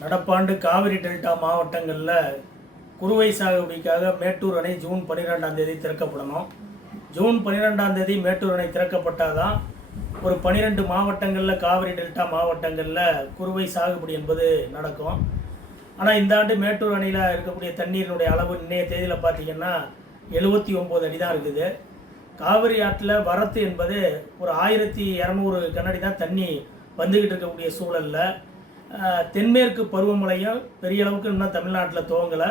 நடப்பாண்டு காவிரி டெல்டா மாவட்டங்களில் குறுவை சாகுபடிக்காக மேட்டூர் அணை ஜூன் 12ஆம் தேதி திறக்கப்படணும். ஜூன் 12ஆம் தேதி மேட்டூர் அணை திறக்கப்பட்டால் தான் ஒரு 12 மாவட்டங்களில் காவிரி டெல்டா மாவட்டங்களில் குறுவை சாகுபடி என்பது நடக்கும். ஆனால் இந்த ஆண்டு மேட்டூர் அணையில் இருக்கக்கூடிய தண்ணீரினுடைய அளவு இன்றைய தேதியில் பார்த்திங்கன்னா 79 அடி தான் இருக்குது. காவிரி ஆற்றில் வரத்து என்பது ஒரு 1200 கனஅடி தான் தண்ணி வந்துக்கிட்டு இருக்கக்கூடிய சூழலில் தென்மேற்கு பருவமழையும் பெரிய அளவுக்கு இன்னும் தமிழ்நாட்டில் துவங்கலை.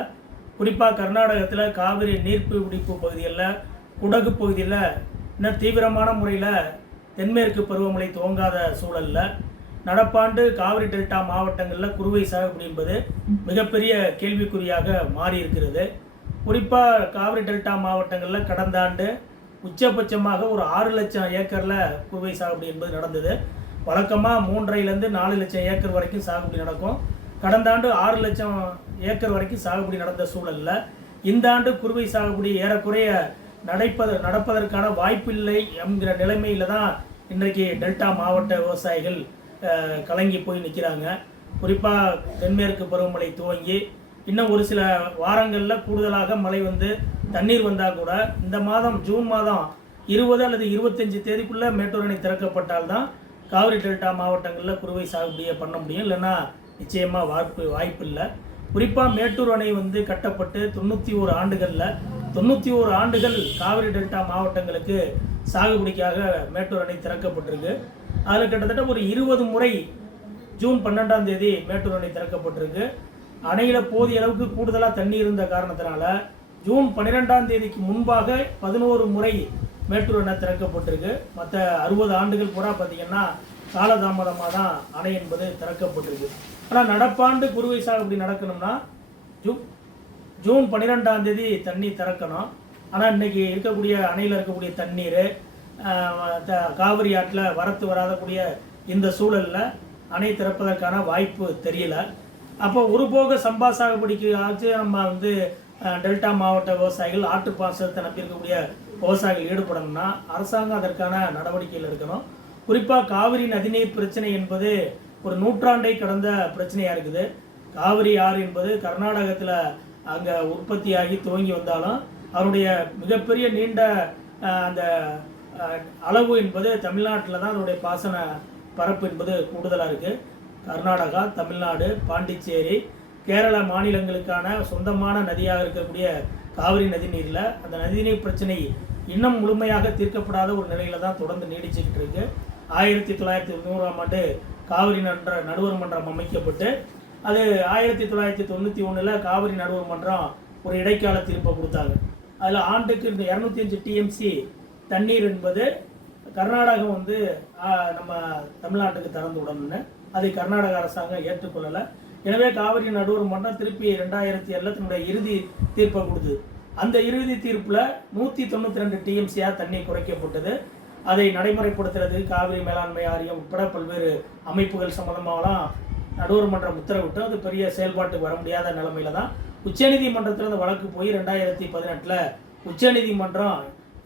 குறிப்பாக கர்நாடகத்தில் காவிரி நீர்பிடிப்பு பகுதிகளில் குடகு பகுதியில் இன்னும் தீவிரமான முறையில் தென்மேற்கு பருவமழை துவங்காத சூழலில் நடப்பாண்டு காவிரி டெல்டா மாவட்டங்களில் குறுவை சாகுபடி என்பது மிகப்பெரிய கேள்விக்குறியாக மாறி இருக்கிறது. குறிப்பாக காவிரி டெல்டா மாவட்டங்களில் கடந்த ஆண்டு உச்சபட்சமாக ஒரு 6 லட்சம் ஏக்கரில் குறுவை சாகுபடி என்பது நடந்தது. வழக்கமாக 3.5 to 4 லட்சம் ஏக்கர் வரைக்கும் சாகுபடி நடக்கும். கடந்த ஆண்டு 6 லட்சம் ஏக்கர் வரைக்கும் சாகுபடி நடந்த சூழலில் இந்த ஆண்டு குறுவை சாகுபடி ஏறக்குறைய நடப்பதற்கான வாய்ப்பில்லை என்கிற நிலைமையில் தான் இன்றைக்கு டெல்டா மாவட்ட விவசாயிகள் கலங்கி போய் நிற்கிறாங்க. குறிப்பாக தென்மேற்கு பருவமழை துவங்கி இன்னும் ஒரு சில வாரங்களில் கூடுதலாக மழை வந்து தண்ணீர் வந்தால் கூட இந்த மாதம் ஜூன் மாதம் 20 அல்லது 25 தேதிக்குள்ளே மேட்டூர் அணை திறக்கப்பட்டால்தான் காவிரி டெல்டா மாவட்டங்களில் குறுவை சாகுபடியை பண்ண முடியும். இல்லைன்னா நிச்சயமாக வாய்ப்பு இல்லை. குறிப்பாக மேட்டூர் அணை வந்து கட்டப்பட்டு 91 ஆண்டுகளில் 91 ஆண்டுகள் காவிரி டெல்டா மாவட்டங்களுக்கு சாகுபடிக்காக மேட்டூர் அணை திறக்கப்பட்டிருக்கு. அதில் கிட்டத்தட்ட ஒரு 20 முறை ஜூன் 12ஆம் தேதி மேட்டூர் அணை திறக்கப்பட்டிருக்கு. அணையில் போதிய அளவுக்கு கூடுதலாக தண்ணி இருந்த காரணத்தினால ஜூன் 12ஆம் தேதிக்கு முன்பாக 11 முறை மேட்டூர் அணை திறக்கப்பட்டிருக்கு. மற்ற 60 ஆண்டுகள் கூட பார்த்திங்கன்னா காலதாமதமாக தான் அணை என்பது திறக்கப்பட்டிருக்கு. ஆனால் நடப்பாண்டு குறுவை சாகுபடி நடக்கணும்னா ஜூன் 12ஆம் தேதி தண்ணி திறக்கணும். ஆனால் இன்றைக்கி இருக்கக்கூடிய அணையில் இருக்கக்கூடிய தண்ணீர் காவிரி ஆற்றில் வரத்து வராதக்கூடிய இந்த சூழலில் அணை திறப்பதற்கான வாய்ப்பு தெரியல. அப்போ ஒருபோக சம்பா சாகுபடிக்கு ஆச்சு நம்ம வந்து டெல்டா மாவட்ட விவசாயிகள் ஆற்று பாசனத்தை நம்பி இருக்கக்கூடிய விவசாயிகள் ஈடுபடணும்னா அரசாங்கம் அதற்கான நடவடிக்கைகள் எடுக்கணும். குறிப்பாக காவிரி நதிநீர் பிரச்சனை என்பது ஒரு நூற்றாண்டை கடந்த பிரச்சனையாக இருக்குது. காவிரி ஆறு என்பது கர்நாடகத்தில் அங்கே உற்பத்தியாகி துவங்கி வந்தாலும் அவருடைய மிகப்பெரிய நீண்ட அந்த அளவு என்பது தமிழ்நாட்டில் தான் அதனுடைய பாசன பரப்பு என்பது கூடுதலாக இருக்குது. கர்நாடகா, தமிழ்நாடு, பாண்டிச்சேரி, கேரள மாநிலங்களுக்கான சொந்தமான நதியாக இருக்கக்கூடிய காவிரி நதிநீரில் அந்த நதிநீர் பிரச்சனை இன்னும் முழுமையாக தீர்க்கப்படாத ஒரு நிலையில் தான் தொடர்ந்து நீடிச்சுக்கிட்டு இருக்கு. 1990ஆம் ஆண்டு காவிரி நடுவர் மன்றம் அமைக்கப்பட்டு அது 1991 காவிரி நடுவர் மன்றம் ஒரு இடைக்கால தீர்ப்பை கொடுத்தாங்க. அதில் ஆண்டுக்கு இந்த 205 TMC தண்ணீர் என்பது கர்நாடகம் வந்து நம்ம தமிழ்நாட்டுக்கு திறந்து விடணும்னு அதை கர்நாடக அரசாங்கம் ஏற்றுக்கொள்ளலை. எனவே காவிரி நடுவர் மன்றம் திருப்பி 2007 தன்னுடைய இறுதி தீர்ப்பை கொடுத்தது. அந்த இறுதி தீர்ப்பில் 192 TMC தண்ணீர் குறைக்கப்பட்டது. அதை நடைமுறைப்படுத்துறதுக்கு காவிரி மேலாண்மை வாரியம் உட்பட பல்வேறு அமைப்புகள் சம்பந்தமாகலாம் நடுவர் மன்றம் உத்தரவிட்டு அது பெரிய செயல்பாட்டுக்கு வர முடியாத நிலைமையில தான் உச்சநீதிமன்றத்தில் அந்த வழக்கு போய் 2018 உச்சநீதிமன்றம்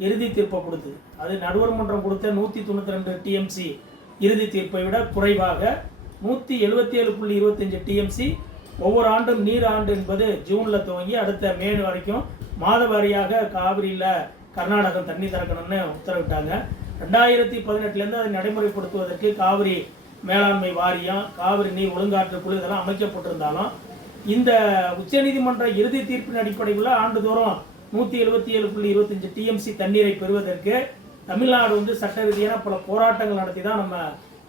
இறுதி தீர்ப்பை கொடுத்தது. அது நடுவர் மன்றம் கொடுத்த 192 TMC இறுதி தீர்ப்பை விட குறைவாக 177.25 TMC ஒவ்வொரு ஆண்டும் நீர் ஆண்டு என்பது ஜூனில் துவங்கி அடுத்த மே வரைக்கும் மாத வாரியாக காவிரியில் கர்நாடகம் தண்ணி திறக்கணும்னு உத்தரவிட்டாங்க. 2018 அதை நடைமுறைப்படுத்துவதற்கு காவிரி மேலாண்மை வாரியம், காவிரி நீர் ஒழுங்காற்று குழு இதெல்லாம் அமைக்கப்பட்டிருந்தாலும் இந்த உச்சநீதிமன்ற இறுதி தீர்ப்பின் அடிப்படையில் ஆண்டுதோறும் 177.25 TMC தண்ணீரை பெறுவதற்கு தமிழ்நாடு வந்து சட்ட ரீதியான பல போராட்டங்கள் நடத்தி தான் நம்ம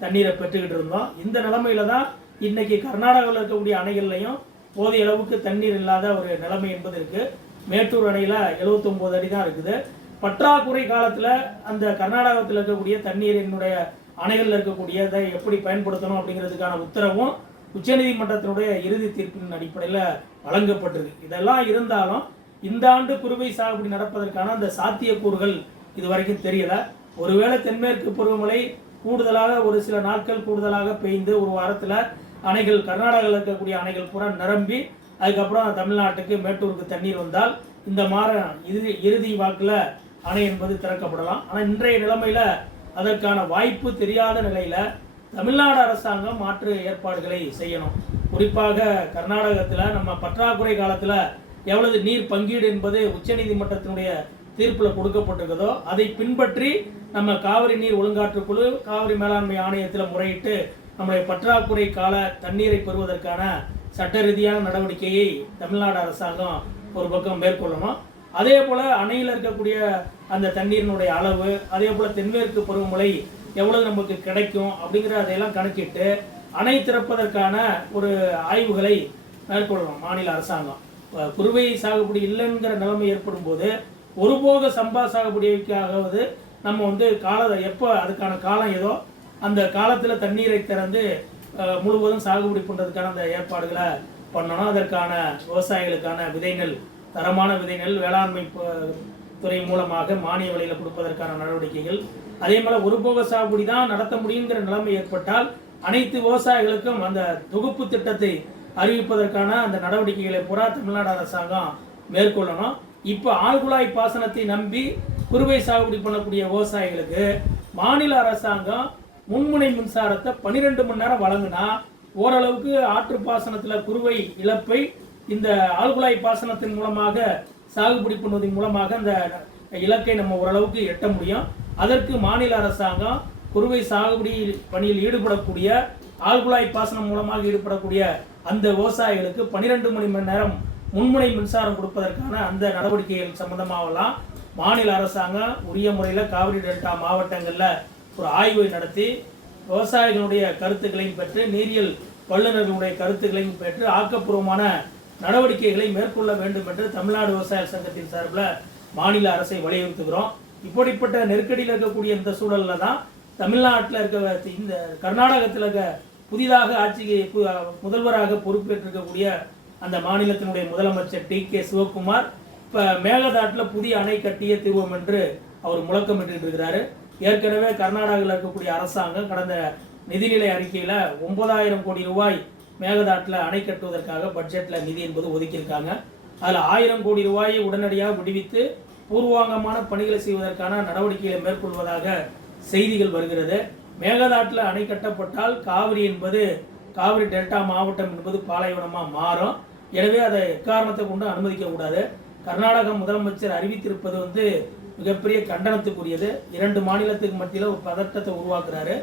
தண்ணீரை பெற்றுக்கிட்டு இருந்தோம். இந்த நிலைமையில தான் இன்னைக்கு கர்நாடகாவில் இருக்கக்கூடிய அணைகள்லையும் போதிய அளவுக்கு தண்ணீர் இல்லாத ஒரு நிலைமை என்பது இருக்கு. மேட்டூர் அணையில் 79 அடி தான் இருக்குது. பற்றாக்குறை காலத்தில் அந்த கர்நாடகத்தில் இருக்கக்கூடிய தண்ணீரினுடைய அணைகளில் இருக்கக்கூடியதை எப்படி பயன்படுத்தணும் அப்படிங்கிறதுக்கான உத்தரவும் உச்சநீதிமன்றத்தினுடைய இறுதி தீர்ப்பின் அடிப்படையில் வழங்கப்பட்டிருக்கு. இதெல்லாம் இருந்தாலும் இந்த ஆண்டு குறுவை சாகுபடி நடப்பதற்கான அந்த சாத்தியக்கூறுகள் இதுவரைக்கும் தெரியல. ஒருவேளை தென்மேற்கு பருவமழை கூடுதலாக ஒரு சில நாட்கள் கூடுதலாக பெய்ந்து ஒரு வாரத்தில் அணைகள் கர்நாடகாவில் இருக்கக்கூடிய அணைகள் பூரா நிரம்பி அதுக்கப்புறம் தமிழ்நாட்டுக்கு மேட்டூருக்கு தண்ணீர் வந்தால் இந்த மாதம் இறுதி வாக்கில் அணை என்பது திறக்கப்படலாம். ஆனால் இன்றைய நிலைமையில் அதற்கான வாய்ப்பு தெரியாத நிலையில் தமிழ்நாடு அரசாங்கம் மாற்று ஏற்பாடுகளை செய்யணும். குறிப்பாக கர்நாடகத்தில் நம்ம பற்றாக்குறை காலத்தில் எவ்வளவு நீர் பங்கீடு என்பது உச்சநீதிமன்றத்தினுடைய தீர்ப்பில் கொடுக்கப்பட்டிருக்கிறதோ அதை பின்பற்றி நம்ம காவிரி நீர் ஒழுங்காற்று குழு காவிரி மேலாண்மை ஆணையத்தில் முறையிட்டு நம்முடைய பற்றாக்குறை கால தண்ணீரை பெறுவதற்கான சட்ட ரீதியான நடவடிக்கையை தமிழ்நாடு அரசாங்கம் ஒரு பக்கம் மேற்கொள்ளணும். அதே போல அணையில் இருக்கக்கூடிய அந்த தண்ணீரினுடைய அளவு, அதே போல தென்மேற்கு பருவமழை எவ்வளவு நமக்கு கிடைக்கும் அப்படிங்கிற அதையெல்லாம் கணக்கிட்டு அணை திறப்பதற்கான ஒரு ஆய்வுகளை மேற்கொள்ளணும் மாநில அரசாங்கம். குறுவை சாகுபடி இல்லைங்கிற நிலைமை ஏற்படும் போது ஒருபோக சம்பா சாகுபடிக்காவது நம்ம எப்போ அதுக்கான காலம் ஏதோ அந்த காலத்தில் தண்ணீரை திறந்து முழுவதும் சாகுபடி பண்ணுறதுக்கான அந்த ஏற்பாடுகளை பண்ணணும். அதற்கான விவசாயிகளுக்கான விதைநெல், தரமான விதைநெல் வேளாண்மை துறை மூலமாக மானிய விலையில் கொடுப்பதற்கான நடவடிக்கைகள், அதே போல் ஒருபோக சாகுபடி தான் நடத்த முடியுங்கிற நிலைமை ஏற்பட்டால் அனைத்து விவசாயிகளுக்கும் அந்த தொகுப்பு திட்டத்தை அறிவிப்பதற்கான அந்த நடவடிக்கைகளை பூரா தமிழ்நாடு அரசாங்கம் மேற்கொள்ளணும். இப்போ ஆழ்குழாய் பாசனத்தை நம்பி குறுவை சாகுபடி பண்ணக்கூடிய விவசாயிகளுக்கு மாநில அரசாங்கம் மும்முனை மின்சாரத்தை 12 மணி நேரம் வழங்கினா ஓரளவுக்கு ஆற்று பாசனத்தில் குறுவை இழப்பை இந்த ஆழ்குழாய் பாசனத்தின் மூலமாக சாகுபடி பண்ணுவதன் மூலமாக அந்த இலக்கை நம்ம ஓரளவுக்கு எட்ட முடியும். அதற்கு மாநில அரசாங்கம் குறுவை சாகுபடி பணியில் ஈடுபடக்கூடிய ஆழ்குழாய் பாசனம் மூலமாக ஈடுபடக்கூடிய அந்த விவசாயிகளுக்கு 12 மணி நேரம் மும்முனை மின்சாரம் கொடுப்பதற்கான அந்த நடவடிக்கைகள் சம்பந்தமாகலாம் மாநில அரசாங்கம் உரிய முறையில் காவிரி டெல்டா மாவட்டங்களில் ஒரு ஆய்வை நடத்தி விவசாயிகளுடைய கருத்துக்களையும் பெற்று நீரியல் வல்லுநர்களுடைய கருத்துக்களையும் பெற்று ஆக்கப்பூர்வமான நடவடிக்கைகளை மேற்கொள்ள வேண்டும் என்று தமிழ்நாடு விவசாய சங்கத்தின் சார்பில் மாநில அரசை வலியுறுத்துகிறோம். இப்படிப்பட்ட நெருக்கடியில் இருக்கக்கூடிய இந்த சூழலில் தான் தமிழ்நாட்டில் இருக்க இந்த கர்நாடகத்தில் இருக்க புதிதாக ஆட்சிக்கு முதல்வராக பொறுப்பேற்றிருக்கக்கூடிய அந்த மாநிலத்தினுடைய முதலமைச்சர் டி.கே. சிவகுமார் இப்போ மேகதாட்டில் புதிய அணை கட்டிய தீர்வோம் என்று அவர் முழக்கமிட்டு இருக்கிறாரு. ஏற்கனவே கர்நாடகாவில் இருக்கக்கூடிய அரசாங்கம் கடந்த நிதிநிலை அறிக்கையில் 9,000 கோடி ரூபாய் மேகதாட்டில் அணை கட்டுவதற்காக பட்ஜெட்டில் நிதி என்பது ஒதுக்கியிருக்காங்க. அதில் 1000 கோடி ரூபாயை உடனடியாக விடுவித்து பூர்வாங்கமான பணிகளை செய்வதற்கான நடவடிக்கைகளை மேற்கொள்வதாக செய்திகள் வருகிறது. மேகதாட்டில் அணை கட்டப்பட்டால் காவிரி டெல்டா மாவட்டம் என்பது பாலைவனமாக மாறும். எனவே அதை எக்காரணத்தை கொண்டு அனுமதிக்க கூடாது. கர்நாடக முதலமைச்சர் அறிவித்திருப்பது மிகப்பெரிய கண்டனத்துக்குரியது. 2 மாநிலத்துக்கு மத்தியில் ஒரு பதட்டத்தை உருவாக்குறாரு.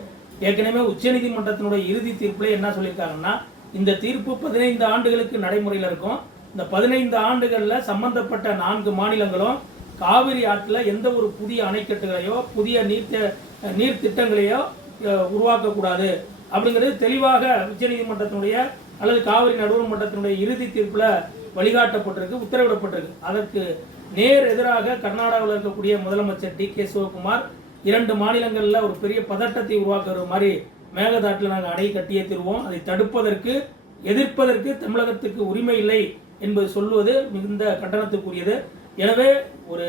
ஏற்கனவே உச்சநீதிமன்றத்தினுடைய இறுதி தீர்ப்பில் என்ன சொல்லியிருக்காங்கன்னா, இந்த தீர்ப்பு 15 ஆண்டுகளுக்கு நடைமுறையில் இருக்கும். இந்த 15 ஆண்டுகளில் சம்பந்தப்பட்ட 4 மாநிலங்களும் காவிரி ஆற்றில் எந்த ஒரு புதிய அணைக்கட்டுகளையோ புதிய நீர் திட்டங்களையோ உருவாக்கக்கூடாது அப்படிங்கிறது தெளிவாக உச்சநீதிமன்றத்தினுடைய அல்லது காவிரி நடுவர் மன்றத்தினுடைய இறுதி தீர்ப்பில் வழிகாட்டப்பட்டிருக்கு, உத்தரவிடப்பட்டிருக்கு. அதற்கு நேர் எதிராக கர்நாடகாவில் இருக்கக்கூடிய முதலமைச்சர் டி.கே. சிவகுமார் 2 மாநிலங்களில் ஒரு பெரிய பதட்டத்தை உருவாக்குற மாதிரி மேகதாட்டில் நாங்கள் அணை கட்டியே தருவோம், அதை தடுப்பதற்கு எதிர்ப்பதற்கு தமிழகத்துக்கு உரிமை இல்லை என்பது சொல்வது மிகுந்த கண்டனத்துக்குரியது. எனவே ஒரு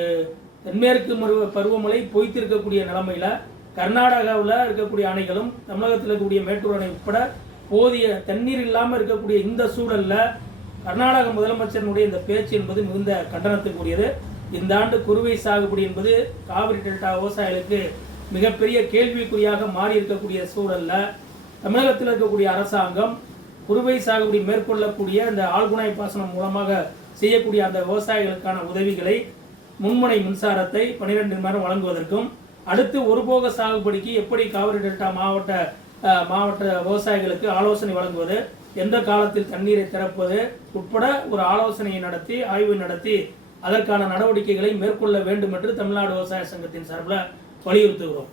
தென்மேற்கு பருவமழை பொய்த்திருக்கக்கூடிய நிலைமையில் கர்நாடகாவில் இருக்கக்கூடிய அணைகளும் தமிழகத்தில் இருக்கக்கூடிய மேட்டூர் அணை உட்பட போதிய தண்ணீர் இல்லாமல் இருக்கக்கூடிய இந்த சூழலில் கர்நாடக முதலமைச்சருடைய இந்த பேச்சு என்பது மிகுந்த கண்டனத்துக்குரியது. இந்த ஆண்டு குறுவை சாகுபடி என்பது காவிரி டெல்டா விவசாயிகளுக்கு மிகப்பெரிய கேள்விக்குறியாக மாறி இருக்கக்கூடிய சூழலில் தமிழகத்தில் இருக்கக்கூடிய அரசாங்கம் குறுவை சாகுபடி மேற்கொள்ளக்கூடிய அந்த ஆழ்குழாய் பாசனம் மூலமாக செய்யக்கூடிய அந்த விவசாயிகளுக்கான உதவிகளை மும்முனை மின்சாரத்தை 12 மணி நேரம் வழங்குவதற்கும் அடுத்து ஒருபோக சாகுபடிக்கு எப்படி காவிரி டெல்டா மாவட்ட விவசாயிகளுக்கு ஆலோசனை வழங்குவது, எந்த காலத்தில் தண்ணீரை திறப்பது உட்பட ஒரு ஆலோசனையை நடத்தி ஆய்வு நடத்தி அதற்கான நடவடிக்கைகளை மேற்கொள்ள வேண்டும் என்று தமிழ்நாடு விவசாய சங்கத்தின் சார்பில் வலியுறுத்துகிறோம்.